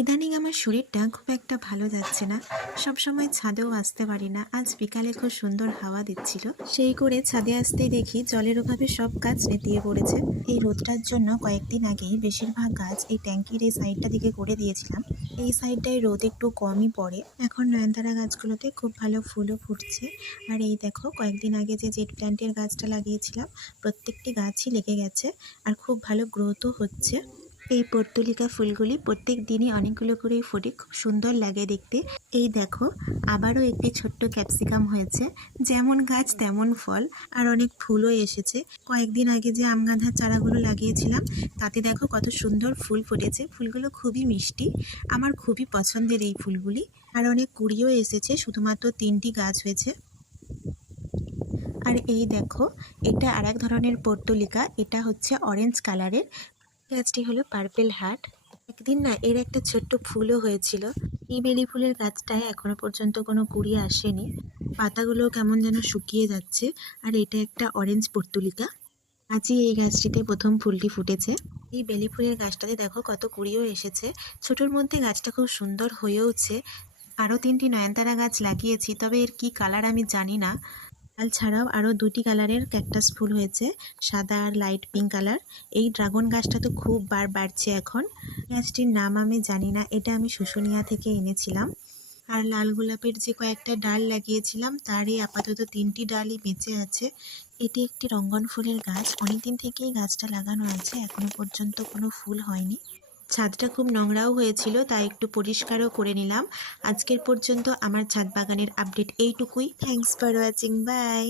ইদানিং আমার শরীরটা খুব একটা ভালো যাচ্ছে না। সবসময় ছাদেও আসতে পারি না। আজ বিকালে খুব সুন্দর হাওয়া দিচ্ছিল। সেই করে ছাদে আসতেই দেখি জলের অভাবে সব গাছ নেতিয়ে পড়েছে। এই রোদটার জন্য কয়েকদিন আগেই বেশিরভাগ গাছ এই ট্যাঙ্কির এই সাইডটা দিকে করে দিয়েছিলাম। এই সাইডটায় রোদ একটু কমই পড়ে। এখন নয়নতারা গাছগুলোতে খুব ভালো ফুলও ফুটছে। আর এই দেখো কয়েকদিন আগে যে জেট প্ল্যান্টের গাছটা লাগিয়েছিলাম, প্রত্যেকটি গাছই লেগে গেছে আর খুব ভালো গ্রোথও হচ্ছে। এই পর্তুলিকা ফুলগুলি প্রত্যেক দিনই অনেকগুলো করেই ফোটে, খুব সুন্দর লাগে দেখতে। এই দেখো আবারও একটি ছোট্ট ক্যাপসিকাম হয়েছে, যেমন গাছ তেমন ফল, আর অনেক ফুলও এসেছে। কয়েকদিন আগে যে আম গাঁধার চারাগুলো লাগিয়েছিলাম তাতে দেখো কত সুন্দর ফুল ফুটেছে। ফুলগুলো খুবই মিষ্টি, আমার খুবই পছন্দের এই ফুলগুলি। আর অনেক কুড়িও এসেছে, শুধুমাত্র 3টি গাছ হয়েছে। আর এই দেখো এটা আর এক ধরনের পর্তুলিকা, এটা হচ্ছে অরেঞ্জ কালারের। গাছটি হলো পার্পেল হার্ট। একদিন না এর একটা ছোট্ট ফুলও হয়েছিল। এই বেলি ফুলের গাছটায় এখনো পর্যন্ত কোনো কুড়ি আসেনি, পাতাগুলো কেমন যেন শুকিয়ে যাচ্ছে। আর এটা একটা অরেঞ্জ পর্তুলিকা। আজই এই গাছটিতে প্রথম ফুলটি ফুটেছে। এই বেলি ফুলের গাছটাতে দেখো কত কুড়িও এসেছে। ছোটোর মধ্যে গাছটা খুব সুন্দর হয়েওছে। আরও 3টি নয়নতারা গাছ লাগিয়েছি, তবে এর কি কালার আমি জানি না। লাল ছাড়াও আরও 2টি কালারের ক্যাকটাস ফুল হয়েছে, সাদা আর লাইট পিঙ্ক কালার। এই ড্রাগন গাছটা তো খুব বাড়ছে এখন। গাছটির নাম আমি জানি না, এটা আমি শুশুনিয়া থেকে এনেছিলাম। আর লাল গোলাপের যে কয়েকটা ডাল লাগিয়েছিলাম তারই আপাতত 3টি ডালই বেঁচে আছে। এটি একটি রঙ্গন ফুলের গাছ, অনেকদিন থেকেই গাছটা লাগানো আছে, এখনো পর্যন্ত কোনো ফুল হয়নি। ছাদটা খুব নোংরাও হয়েছিল, তাই একটু পরিষ্কারও করে নিলাম। আজকের পর্যন্ত আমার ছাদ বাগানের আপডেট এইটুকুই। Thanks for watching, by.